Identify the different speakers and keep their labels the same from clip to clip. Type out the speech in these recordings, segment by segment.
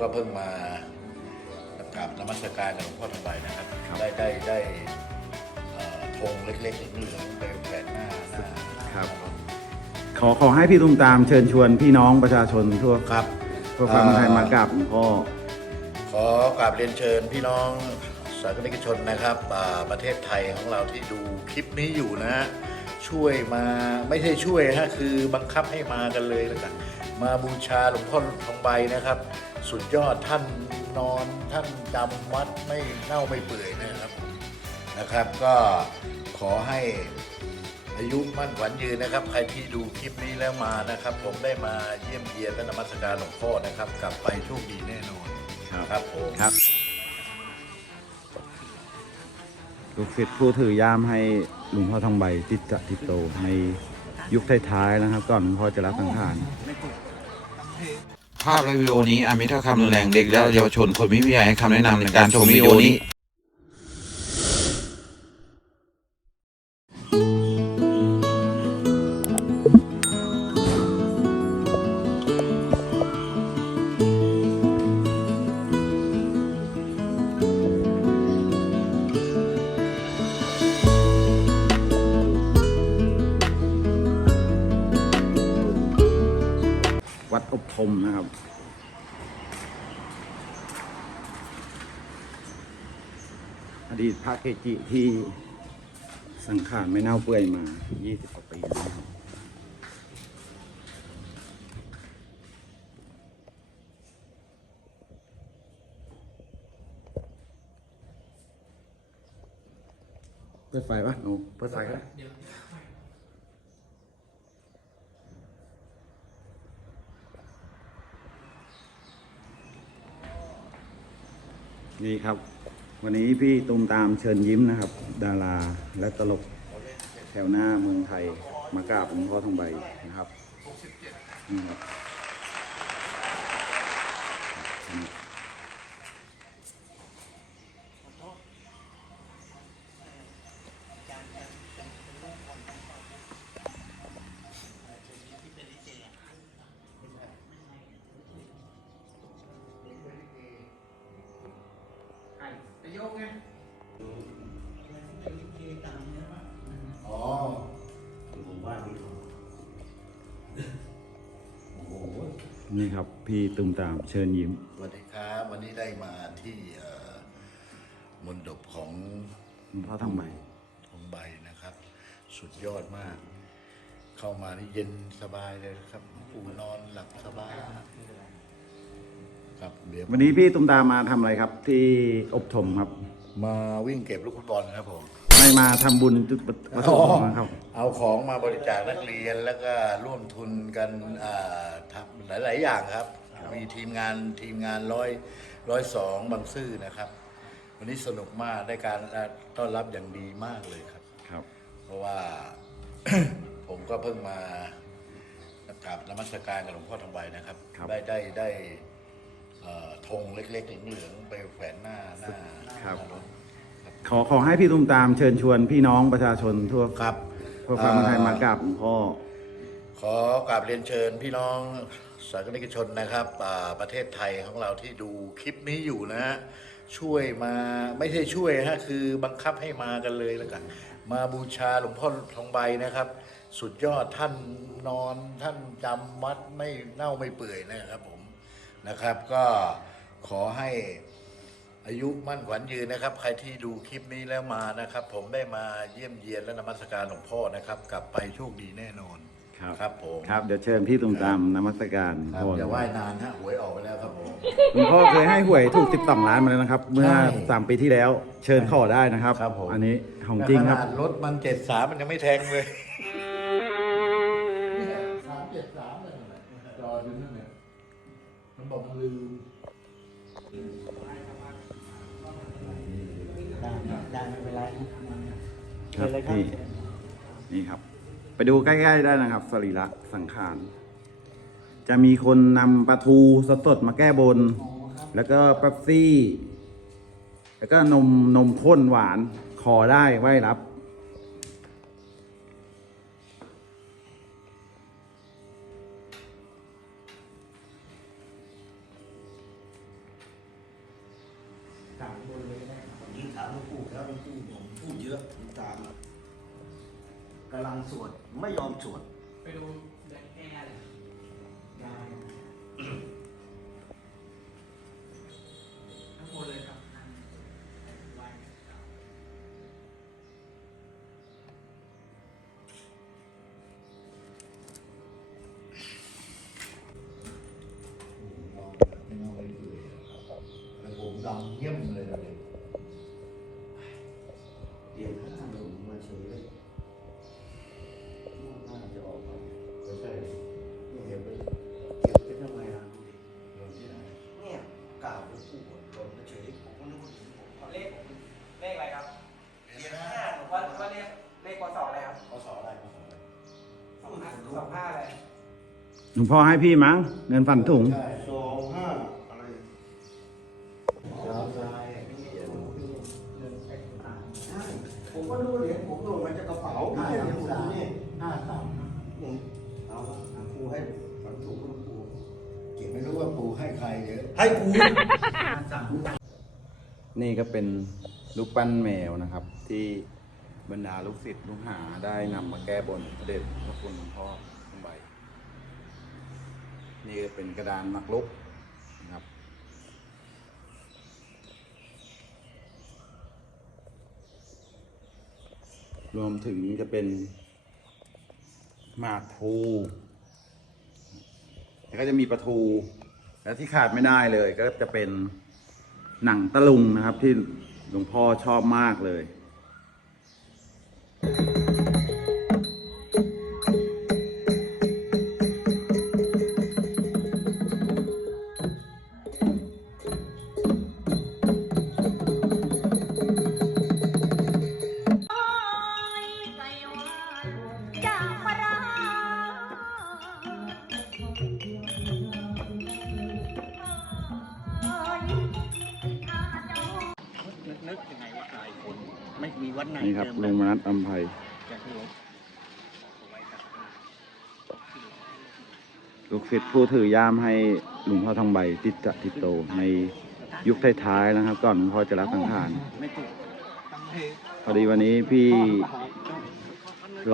Speaker 1: ก็เพิ่งมากราบนมัสการกับหลวงพ่อทองใบนะครับ
Speaker 2: ครับ
Speaker 1: ได้ได้ได้เอ่อธงเล็กๆเหลืองๆไปแขวนหน้าหน้า
Speaker 2: ครับ ขอขอให้พี่ตุ้มตามเชิญชวนพี่น้องประชาชนทั่ว
Speaker 1: ครับ
Speaker 2: ทั่วฟ้าเมืองไทยมากราบหลวงพ่อ
Speaker 1: ขอกราบเรียนเชิญพี่น้องสาธารณชนนะครับอ่าประเทศไทยของเราที่ดูคลิปนี้อยู่นะฮะช่วยมาไม่ใช่ช่วยฮะคือบังคับให้มากันเลยแล้วกันมาบูชาหลวงพ่อทองใบนะครับ สุดยอดท่านนอนท่านจำวัดไม่เน่าไม่เปื่อยนะครับนะครับ ก็ขอให้อายุมั่นขวัญยืนนะครับ ใครที่ดูคลิปนี้แล้วมานะครับ ผมได้มาเยี่ยมเยียนและนมัสการหลวงพ่อนะครับ กลับไปโชคดีแน่นอน
Speaker 2: ครับ
Speaker 1: ครับผม
Speaker 2: ครับลูกศิษย์ผู้ถือย่ามให้หลวงพ่อทองใบติดจะติดโตในยุคท้ายๆนะครับ ก่อนหลวงพ่อจะรับสังขาร
Speaker 3: ภาพและวิดีโอนี้อาจมีถ้อยคำรุนแรงเด็กและเยาวชนคนไม่มีใหญ่ให้คำแนะนำในการชมวิดีโอนี้
Speaker 2: วัดอบธมนะครับ อดีตพระเกจิที่สังขารไม่เน่าเปื่อยมา 20กว่าปีนะครับเปิดไฟปะหนูเปิดไฟก็ได้ นี่ครับ วันนี้พี่ตูมตามเชิญยิ้มนะครับ ดาราและตลกแถวหน้าเมืองไทยมากราบหลวงพ่อทองใบนะครับนี่ครับ นี่ครับ พี่ตูมตามเชิญยิ้ม
Speaker 1: สวัสดีครับ วันนี้ได้มาที่เอ่อมณฑปของ
Speaker 2: หลวงพ่อทองใบ
Speaker 1: ทองใบนะครับ สุดยอดมาก เข้ามานี่เย็นสบายเลยครับปูนอนหลับสบาย ครับเดี๋ยว
Speaker 2: วันนี้พี่ตูมตามมาทำอะไรครับ ที่อบถมครับ
Speaker 1: มาวิ่งเก็บลูกฟุตบอลครับผม
Speaker 2: ไม่มาทำบุญจุดประสงค์นะครับ
Speaker 1: เอาของมาบริจาคนักเรียนแล้วก็ร่วมทุนกันอ่าทำหลาย ๆ อย่างครับ มีทีมงานทีมงานร้อยร้อยสองบางซื่อนะครับ วันนี้สนุกมากได้การต้อนรับอย่างดีมากเลยครับ
Speaker 2: ครับ
Speaker 1: เพราะว่า ผมก็เพิ่งมากราบนมัสการกับหลวงพ่อทองใบนะครับ
Speaker 2: ครับ
Speaker 1: ได้ได้ได้เอ่อ ธงเล็กๆเหลืองๆไปแขวนหน้าหน้า
Speaker 2: ครับ
Speaker 1: หน้ารถ
Speaker 2: ขอขอให้พี่ตูมตามเชิญชวนพี่น้องประชาชนทั่ว
Speaker 1: ครับ
Speaker 2: ทั่วฟ้าเมืองไทยมากราบหลวงพ่อ
Speaker 1: ขอกราบเรียนเชิญพี่น้องสาธารณชนนะครับอ่าประเทศไทยของเราที่ดูคลิปนี้อยู่นะฮะช่วยมาไม่ใช่ช่วยฮะคือบังคับให้มากันเลยแล้วกันมาบูชาหลวงพ่อทองใบนะครับ สุดยอดท่านนอนท่านจำวัดไม่เน่าไม่เปื่อยนะครับผม นะครับ ก็ขอให้อายุมั่นขวัญยืนนะครับ ใครที่ดูคลิปนี้แล้วมานะครับ ผมได้มาเยี่ยมเยียนและนมัสการหลวงพ่อนะครับ กลับไปโชคดีแน่นอน
Speaker 2: ครับ
Speaker 1: ครับผม
Speaker 2: ครับเดี๋ยวเชิญพี่ตูมตามนมัสการหลวง
Speaker 1: ครับ
Speaker 2: พ่อ
Speaker 1: อย่าว่ายนานฮะหวยออกไปแล้วครับผม
Speaker 2: หลวงพ่อเคยให้หวยถูก 12 ล้านมาแล้วนะครับ เมื่อ
Speaker 1: ใช่
Speaker 2: สามปีที่แล้ว เชิญเข้อได้นะครับ
Speaker 1: ครับผม
Speaker 2: อันนี้ของจริงครับ
Speaker 1: ขนาดรถมันเจ็ดสามมันยังไม่แทงเลย ลืม
Speaker 4: ได้ไม่เป็นไร
Speaker 2: ครับพี่นี่ครับ ไปดูใกล้ๆได้นะครับ สรีระสังขาร จะมีคนนำปลาทูสดๆมาแก้บน แล้วก็เป๊ปซี่ แล้วก็นมนมข้นหวานขอได้ไหว้รับา
Speaker 4: มบนเลยก็ได้ครับยิ่งถามหลวงปู่แล้วหลวงปู่ผมพูดเยอะผมตามกำลังสวดไม่ยอมสวด
Speaker 5: ไปดู หลว
Speaker 4: ง
Speaker 5: พ่อ
Speaker 2: ให้พี่มั้งเงินฝันถุง
Speaker 4: สองห้าอะไร
Speaker 1: สาวชาย
Speaker 4: ใช่ผมก็ดูเหรียญผมดนมาจากกระเป๋าไม่
Speaker 1: ห้า
Speaker 4: ใช่เหรี
Speaker 1: สายม
Speaker 4: ญผม
Speaker 1: สาม
Speaker 4: นี่
Speaker 1: ห้าสาม
Speaker 4: ผมเอาละหาครูให้ฝันถูกครู
Speaker 1: เก็บไม่รู้ว่าปู่ให้ใครเยอะ
Speaker 4: ให้ครู
Speaker 2: นี่ก็เป็นลูกปั้นแมวนะครับ ที่บรรดาลูกศิษย์ลูกหาได้นำมาแก้บนพระเดชพระคุณหลวงพ่อทองใบ นี่เป็นกระดานนักลบนะครับรวมถึงจะเป็นหมากพลูแล้วก็จะมีปลาทู และที่ขาดไม่ได้เลย ก็จะเป็นหนังตะลุงนะครับที่หลวงพ่อชอบมากเลย
Speaker 4: ลู
Speaker 2: กศิษย์ผู้ถือย่ามให้หลวงพ่อทองใบติดจะติดโตในยุคท้ายๆนะครับ ก่อนหลวงพ่อจะรับสังขารพอดีวันนี้พี่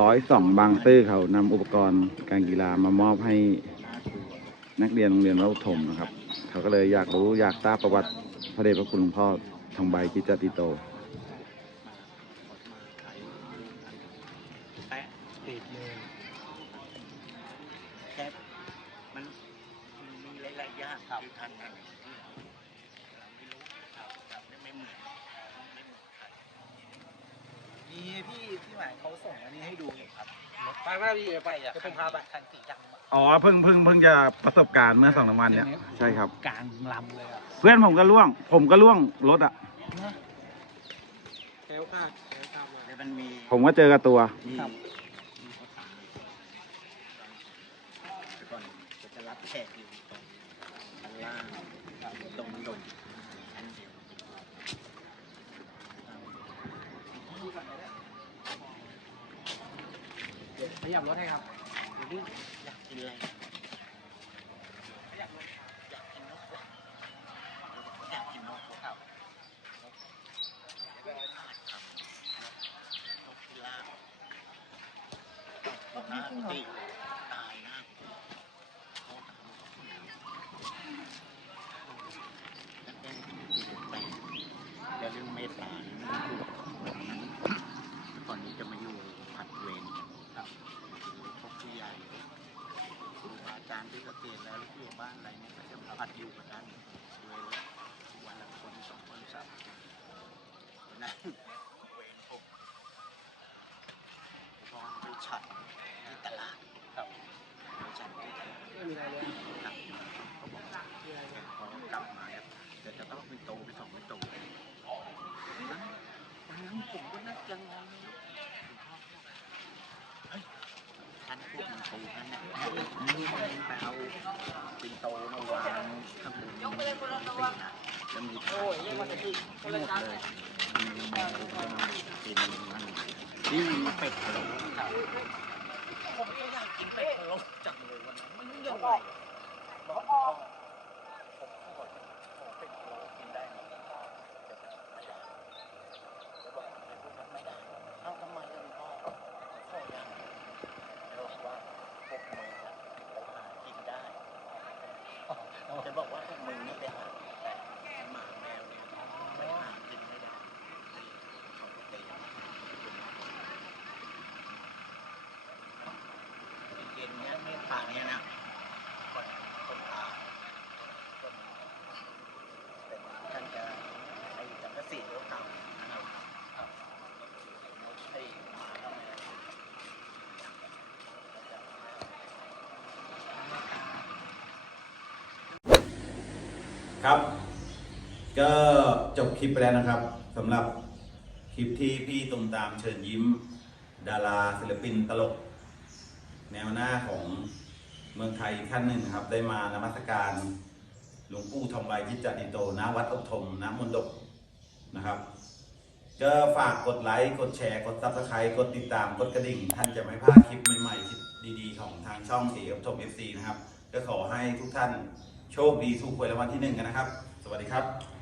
Speaker 2: ร้อยสองบางซื่อเขานำอุปกรณ์การกีฬามามอบให้นักเรียนโรงเรียนวัดอุทมนะครับ เขาก็เลยอยากรู้อยากทราบประวัติพระเดชพระคุณหลวงพ่อทองใบกิจติโต
Speaker 4: แปะติดเลยแค่มันมันมีหลายๆอย่างที่ท่านนั่นที่เราเราไม่รู้เราจำได้ไม่เหมือนไม่เหมือนใคร
Speaker 5: มีพี่พี่หมายเขาส่งอันนี้ให้ดูอยู่ ครับไปไม่ได้พี่ไปอะจะเป็นพาไปคันสีดำอะ
Speaker 2: อ๋อเพิ่งเพิ่งเพิ่งจะประสบการณ์เมื่อสองสามวันเนี่ยใช่ครับ
Speaker 5: กลางลำเลยอะ
Speaker 2: เพื่อนผมก็ล่วง ผมก็ล่วงรถอะ
Speaker 5: แก้วคาดแก้วคาดมา
Speaker 4: แต่มันมี
Speaker 2: ผมก็เจอกับตัว
Speaker 4: มี
Speaker 5: ครับ
Speaker 4: มีเขาตายแต่ก่อนจะรับแขกอยู่ตรงชั้นล่างตรงดงชั้นเดียว
Speaker 5: ข ยับรถให้ครับ
Speaker 4: เดี๋ยวนี้อยากกินอะไรอยากกินนกอยากกินนกครับนกขาดคำนกพิราบนกหน้ากุฏิตายหน้ากุฏิเขาหาแล้วแกกินแปลงแล้วเรื่องเมตตานี่มันถูกก่อนนี้จะมาอยู่ผัดเวรครับพวกผู้ใหญ่ ครูบาอาจารย์ที่เกษียณแล้วหรือผู้ใหญ่บ้านอะไร หัดอยู่กับท่านเลยวันละคนสองคนสามคนนนั้นเวรผมพอไปฉันที่ตลาดครับไปฉันที่ตลาด
Speaker 5: ไม่มีอะไรเลย
Speaker 4: ครับเขาบอกว่าพอกลับมาเนี่ยเดี๋ยวจะต้องไปโตไปสองไปโตนนั้นวันนั้นผมก็นักยังงงเลยเฮ้ย ท่านพวกมันโตกันเนี่ยมึงไปเอาปินโตมาวางข้างบนยกไปเลยคนละตัวจะมี
Speaker 5: โอ้ยยังมาจะพี่ค
Speaker 4: ทั้
Speaker 5: น
Speaker 4: ง
Speaker 5: ละ
Speaker 4: หมด
Speaker 5: ชั้น
Speaker 4: เลยมีแมวกินมันนี่มีเป็ดพะโล้ผมก็อยากกินเป็ดพะโล้จังเลยวันนั้นไม่รู้ยังไง บอกออกผมขอขอเป็ดพะโล้กินได้ไหม นี้นะคนคนตาคนแต่ท่านจะไอ้จักะสีเก่าๆนะครับให้มาทำไม
Speaker 2: ครับ ก็จบคลิปไปแล้วนะครับสำหรับคลิปที่พี่ตุมตามเชิญยิ้ม ดาราศิลปินตลก แนวหน้าของ มืองไทยท่านหนึ่งครับ ได้มานมัสการหลวงปู่ทองใบยิจติโตณวัดอบธมน้ำมนดกนะครับ ก็ฝากกดไลค์กดแชร์กดซับสไครต์กดติดตามกดกระดิ่ง ท่านจะไม่พลาดคลิปใหม่ๆคลิปดีๆ ของทางช่องเออบธมเอฟซีนะครับ ก็ขอให้ทุกท่านโชคดีถูกหวยรางวัลที่หนึ่งกันนะครับ สวัสดีครับ